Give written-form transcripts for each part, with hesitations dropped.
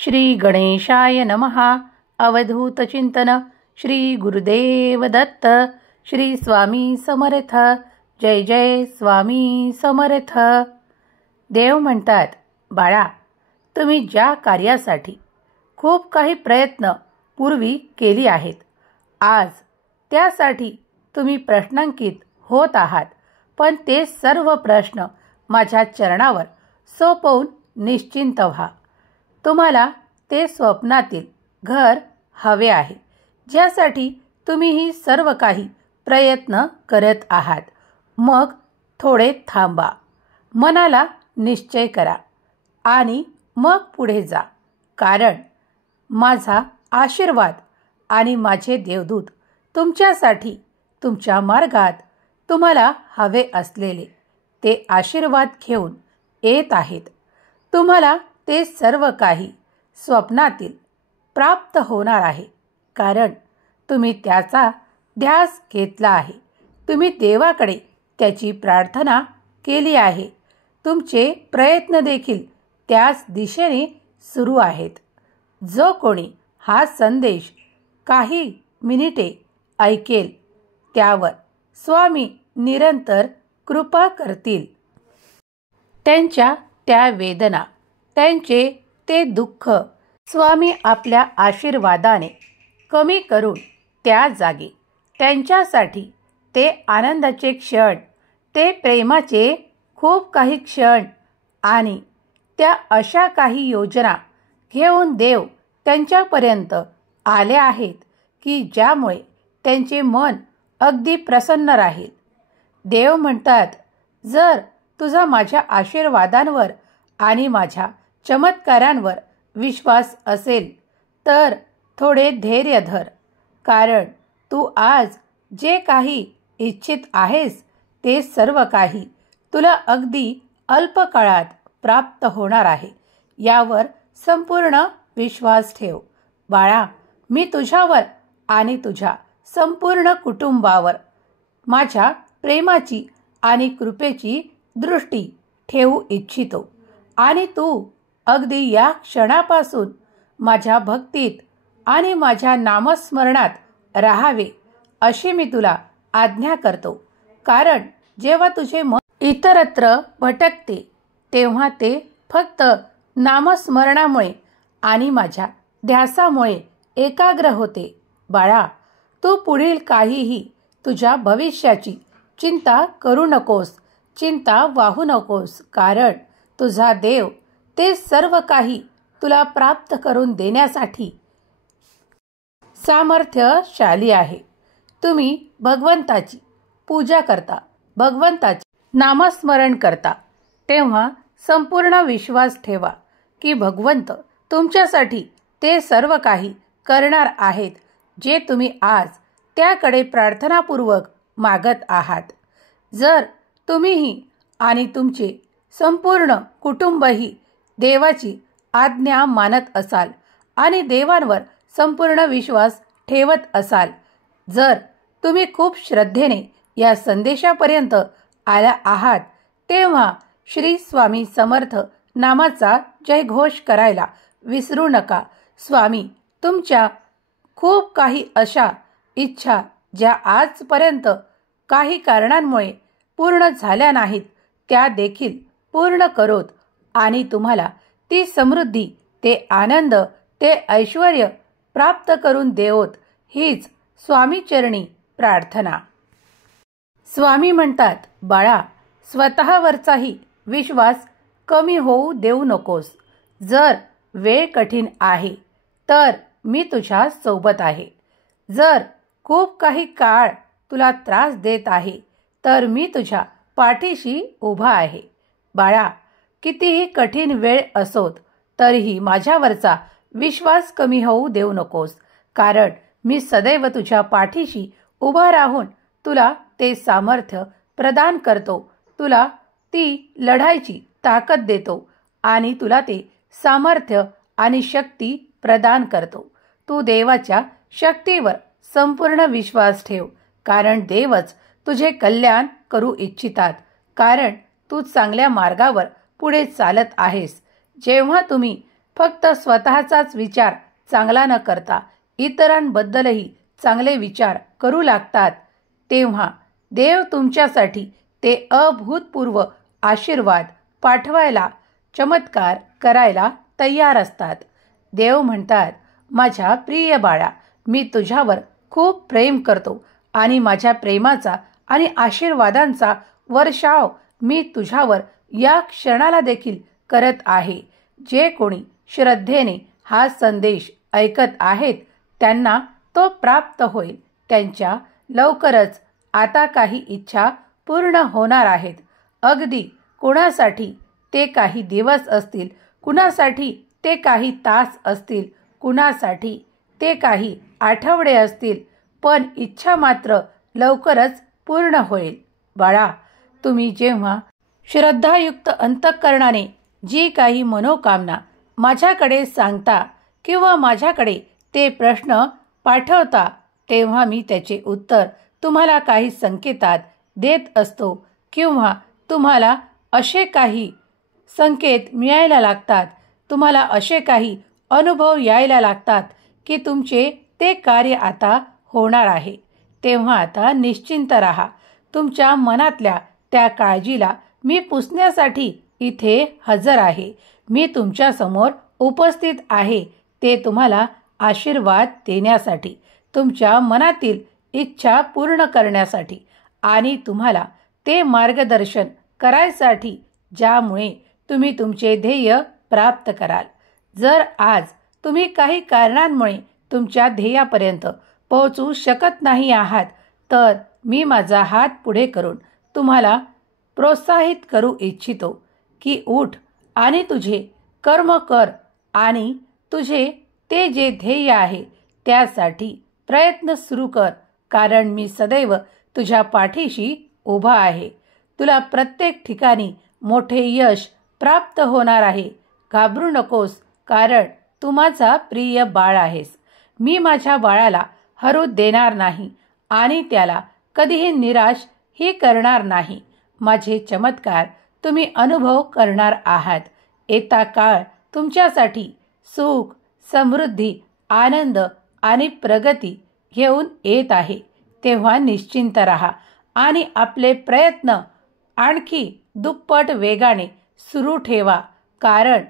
श्री गणेशाय नमः. अवधूत चिंतन. श्री गुरुदेव दत्त. श्री स्वामी समर्थ. जय जय स्वामी समर्थ. देव म्हणतात, बाळा, तुम्ही ज्या कार्यासाठी खूप काही प्रयत्न पूर्वी केली आहेत, आज त्यासाठी तुम्ही प्रश्नांकित होत आहात. पण ते सर्व प्रश्न माझ्या चरणावर सोपवून निश्चिंत व्हा. तुम्हाला ते स्वप्नातील घर हवे आहे, ज्यासाठी तुम्ही ही सर्व काही प्रयत्न करत आहात. मग थोडे थांबा, मनाला निश्चय करा आणि मग पुढे जा. कारण माझा आशीर्वाद आणि माझे देवदूत तुमच्यासाठी तुमच्या मार्गात तुम्हाला हवे असलेले ते आशीर्वाद घेऊन येत आहेत. तुम्हाला ते सर्व काही स्वप्नातील प्राप्त होणार आहे, कारण तुम्ही त्याचा ध्यास घेतला आहे. तुम्ही देवाकडे त्याची प्रार्थना केली आहे. तुमचे प्रयत्न देखील त्याच दिशेने सुरू आहेत. जो कोणी हा संदेश काही मिनिटे ऐकेल, त्यावर स्वामी निरंतर कृपा करतील. त्यांच्या त्या वेदना, त्यांचे ते दुःख स्वामी आपल्या आशीर्वादाने कमी करून त्या जागी त्यांच्यासाठी ते आनंदाचे क्षण, ते प्रेमाचे खूप काही क्षण आणि त्या अशा काही योजना घेऊन देव त्यांच्यापर्यंत आले आहेत की ज्यामुळे त्यांचे मन अगदी प्रसन्न राहील. देव म्हणतात, जर तुझा माझ्या आशीर्वादांवर आणि माझ्या चमत्कारांवर विश्वास असेल तर थोडे धैर्य धर. कारण तू आज जे काही इच्छित आहेस ते सर्व काही तुला अगदी अल्प काळात प्राप्त होणार आहे. यावर संपूर्ण विश्वास ठेव. बाळा, मी तुझ्यावर आणि तुझ्या संपूर्ण कुटुंबावर माझ्या प्रेमाची आणि कृपेची दृष्टी ठेवू इच्छितो आणि तू अगदी या क्षणापासून माझ्या भक्तीत आणि माझ्या नामस्मरणात राहावे अशी मी तुला आज्ञा करतो. कारण जेव्हा तुझे मन इतरत्र भटकते तेव्हा ते फक्त नामस्मरणामुळे आणि माझ्या ध्यासामुळे एकाग्र होते. बाळा, तू पुढील काहीही तुझ्या भविष्याची चिंता करू नकोस, चिंता वाहू नकोस. कारण तुझा देव ते सर्व काही तुला प्राप्त करून देण्यासाठी सामर्थ्यशाली आहे. तुम्ही भगवंताची पूजा करता, भगवंताचे नामस्मरण करता, तेव्हा संपूर्ण विश्वास ठेवा की भगवंत तुमच्यासाठी ते सर्व काही करणार आहेत जे तुम्ही आज त्याकडे प्रार्थनापूर्वक मागत आहात. जर तुम्हीही आणि तुमचे संपूर्ण कुटुंबही देवाची आज्ञा मानत असाल आणि देवांवर संपूर्ण विश्वास ठेवत असाल, जर तुम्ही खूप श्रद्धेने या संदेशापर्यंत आला आहात, तेव्हा श्री स्वामी समर्थ नामाचा जयघोष करायला विसरू नका. स्वामी तुमच्या खूप काही अशा इच्छा ज्या आजपर्यंत काही कारणांमुळे पूर्ण झाल्या नाहीत, त्या देखील पूर्ण करोत आणि तुम्हाला ती समृद्धी, ते आनंद, ते ऐश्वर प्राप्त करून देवोत. हीच स्वामीचरणी प्रार्थना. स्वामी म्हणतात, बाळा, स्वतःवरचाही विश्वास कमी होऊ देऊ नकोस. जर वेळ कठीण आहे तर मी तुझ्या सोबत आहे. जर खूप काही काळ तुला त्रास देत आहे तर मी तुझ्या पाठीशी उभा आहे. बाळा, कितीही कठीण वेळ असोत तरीही माझ्यावरचा विश्वास कमी होऊ देऊ नकोस. कारण मी सदैव तुझ्या पाठीशी उभा राहून तुला ते सामर्थ्य प्रदान करतो, तुला ती लढायची ताकद देतो आणि तुला ते सामर्थ्य आणि शक्ती प्रदान करतो. तू देवाच्या शक्तीवर संपूर्ण विश्वास ठेव. कारण देवच तुझे कल्याण करू इच्छितात. कारण तू चांगल्या मार्गावर पुढे चालत आहेस. जेव्हा तुम्ही फक्त स्वतःचाच विचार चांगला न करता इतरांबद्दलही चांगले विचार करू लागतात, तेव्हा देव तुमच्यासाठी ते अभूतपूर्व आशीर्वाद पाठवायला, चमत्कार करायला तयार असतात. देव म्हणतात, माझ्या प्रिय बाळा, मी तुझ्यावर खूप प्रेम करतो आणि माझ्या प्रेमाचा आणि आशीर्वादांचा वर्षाव मी तुझ्यावर या क्षणाला देखील करत आहे. जे कोणी श्रद्धेने हा संदेश ऐकत आहेत त्यांना तो प्राप्त होईल. त्यांच्या लवकरच आता काही इच्छा पूर्ण होणार आहेत. अगदी कुणासाठी ते काही दिवस असतील, कुणासाठी ते काही तास असतील, कुणासाठी ते काही आठवडे असतील, पण इच्छा मात्र लवकरच पूर्ण होईल. बाळा, तुम्ही जेव्हा श्रद्धायुक्त अंतःकरणाने जी काही मनोकामना माझ्याकडे सांगता किंवा माझ्याकडे ते प्रश्न पाठवता, तेव्हा मी त्याचे उत्तर तुम्हाला काही संकेतात देत असतो किंवा तुम्हाला असे काही संकेत मिळायला लागतात, तुम्हाला असे काही अनुभव यायला लागतात की तुमचे ते कार्य आता होणार आहे. तेव्हा आता निश्चिंत राहा. तुमच्या मनातल्या त्या काळजीला मी पुसण्यासाठी इथे हजर आहे. मी तुमच्यासमोर उपस्थित आहे, ते तुम्हाला आशीर्वाद देण्यासाठी, तुमच्या मनातील इच्छा पूर्ण करण्यासाठी आणि तुम्हाला ते मार्गदर्शन करायसाठी ज्यामुळे तुम्ही तुमचे ध्येय प्राप्त कराल. जर आज तुम्ही काही कारणांमुळे तुमच्या ध्येयापर्यंत पोहोचू शकत नाही आहात, तर मी माझा हात पुढे करून तुम्हाला प्रोत्साहित करू इच्छितो की उठ आणि तुझे कर्म कर आणि तुझे ते जे ध्येय आहे त्यासाठी प्रयत्न सुरू कर, कारण मी सदैव तुझ्या पाठीशी उभा आहे. तुला प्रत्येक ठिकाणी मोठे यश प्राप्त होणार आहे. घाबरू नकोस, कारण तू माझा प्रिय बाळ आहेस. मी माझ्या बाळाला हरू देणार नाही आणि त्याला कधीही निराश ही करणार नाही. माझे चमत्कार तुम्ही अनुभव करणार आहात. येता काळ तुमच्यासाठी सुख, समृद्धी, आनंद आणि प्रगती घेऊन येत आहे. तेव्हा निश्चिंत राहा आणि आपले प्रयत्न आणखी दुप्पट वेगाने सुरू ठेवा, कारण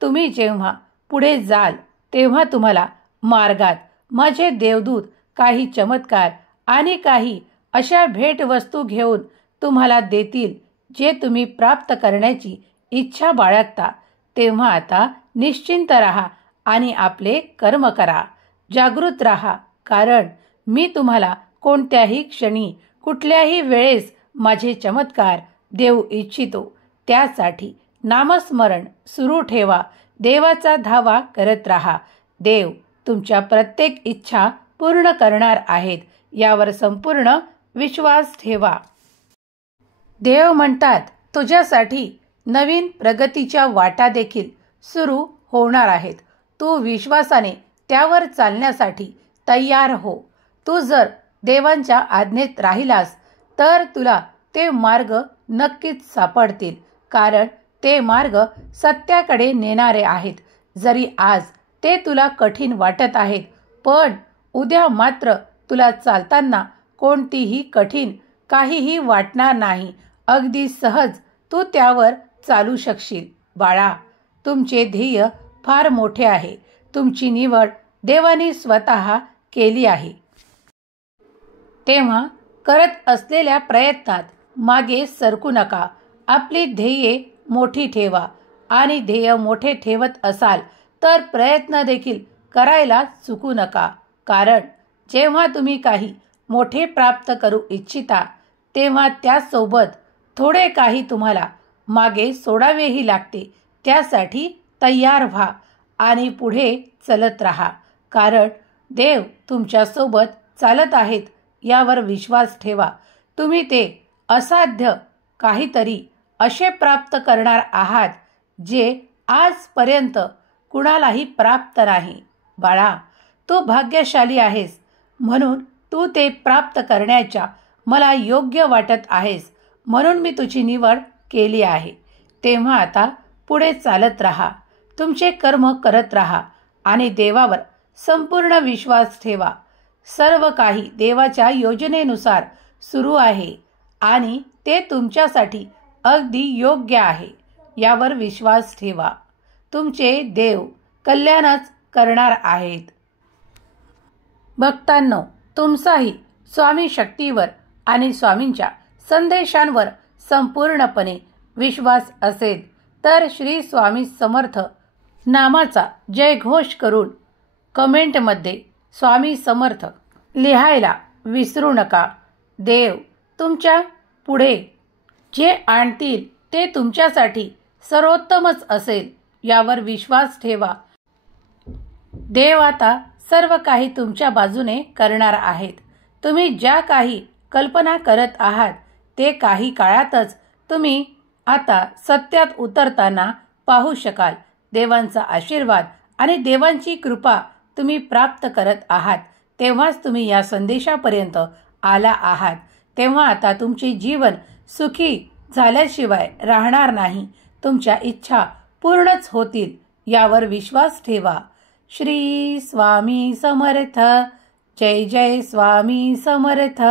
तुम्ही जेव्हा पुढे जाल तेव्हा तुम्हाला मार्गात माझे देवदूत काही चमत्कार आणि काही अशा भेटवस्तू घेऊन तुम्हाला देतील जे तुम्ही प्राप्त करण्याची इच्छा बाळगता. तेव्हा आता निश्चिंत राहा आणि आपले कर्म करा. जागृत राहा, कारण मी तुम्हाला कोणत्याही क्षणी कुठल्याही वेळेस माझे चमत्कार देऊ इच्छितो. त्यासाठी नामस्मरण सुरू ठेवा. देवाचा धावा करत राहा. देव तुमच्या प्रत्येक इच्छा पूर्ण करणार आहेत, यावर संपूर्ण विश्वास ठेवा. देव म्हणतात, तुझ्यासाठी नवीन प्रगतीच्या वाटा देखील सुरू होणार आहेत. तू विश्वासाने त्यावर चालण्यासाठी तयार हो. तू जर देवांच्या आज्ञेत राहिलास तर तुला ते मार्ग नक्कीच सापडतील, कारण ते मार्ग सत्याकडे नेणारे आहेत. जरी आज ते तुला कठीण वाटत आहेत, पण उद्या मात्र तुला चालताना कोणतीही कठीण काहीही वाटणार नाही. अगदी सहज तू त्यावर चालू शकशील. बाळा, तुमचे ध्येय फार मोठे आहे. तुमची निवड देवाने स्वतः केली आहे. तेव्हा करत असलेल्या प्रयत्नात मागे सरकू नका. आपली ध्येये मोठी ठेवा आणि ध्येय मोठे ठेवत असाल तर प्रयत्न देखील करायला चुकू नका, कारण जेव्हा तुम्ही काही मोठे प्राप्त करू इच्छिता तेव्हा त्यासोबत थोडे काही तुम्हाला मागे सोडावेही लागते. त्यासाठी तयार व्हा आणि पुढे चलत राहा, कारण देव तुमच्यासोबत चालत आहेत यावर विश्वास ठेवा. तुम्ही ते असाध्य काहीतरी असे प्राप्त करणार आहात जे आजपर्यंत कुणालाही प्राप्त नाही. बाळा, तू भाग्यशाली आहेस, म्हणून तू ते प्राप्त करण्याच्या मला योग्य वाटत आहेस, म्हणून मी तुझी निवड केली आहे. तेव्हा आता पुढे चालत राहा. तुमचे कर्म करत राहा आणि देवावर संपूर्ण विश्वास ठेवा. सर्व काही देवाच्या योजनेनुसार सुरू आहे आणि ते तुमच्यासाठी अगदी योग्य आहे यावर विश्वास ठेवा. तुमचे देव कल्याणच करणार आहेत. भक्तांनो, तुमचाही स्वामी शक्तीवर आणि स्वामींच्या संदेशांवर संपूर्णपणे विश्वास असेल तर श्री स्वामी समर्थ नामाचा जयघोष करून कमेंटमध्ये स्वामी समर्थ लिहायला विसरू नका. देव तुमच्या पुढे जे आणतील ते तुमच्यासाठी सर्वोत्तमच असेल यावर विश्वास ठेवा. देव आता सर्व काही तुमच्या बाजूने करणार आहेत. तुम्ही ज्या काही कल्पना करत आहात ते काही काळातच तुम्ही आता सत्यात उतरताना पाहू शकाल. देवांचा आशीर्वाद आणि देवांची कृपा तुम्ही प्राप्त करत आहात तेव्हाच तुम्ही या संदेशापर्यंत आला आहात. तेव्हा आता तुमचे जीवन सुखी झाल्याशिवाय राहणार नाही. तुमच्या इच्छा पूर्णच होतील यावर विश्वास ठेवा. श्री स्वामी समर्थ. जय जय स्वामी समर्थ.